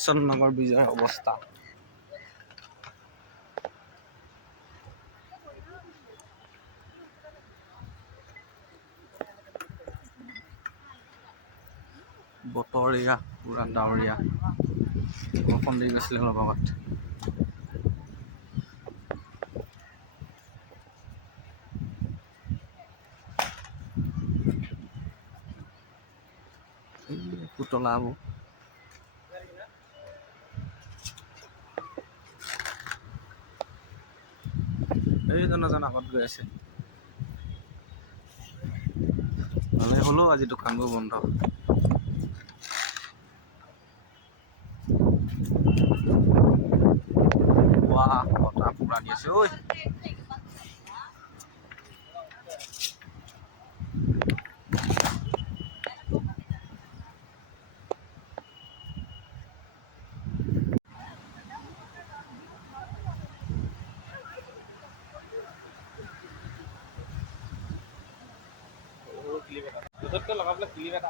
বেচন নগৰ ব্ৰিজৰ অৱস্থা। বতৰ এয়া পুৰা ডাৱৰীয়া, বৰষুণ দি গৈছিলে অলপ আগত। পুতলাবোৰ এইজন আগত গৈ আছে। ভালে হ'লেও আজি দোকানবোৰ বন্ধ। বতাহ পুৰা দি আছে ঐ। ক্লিপ এটা লগাবলৈ ক্লিপ এটা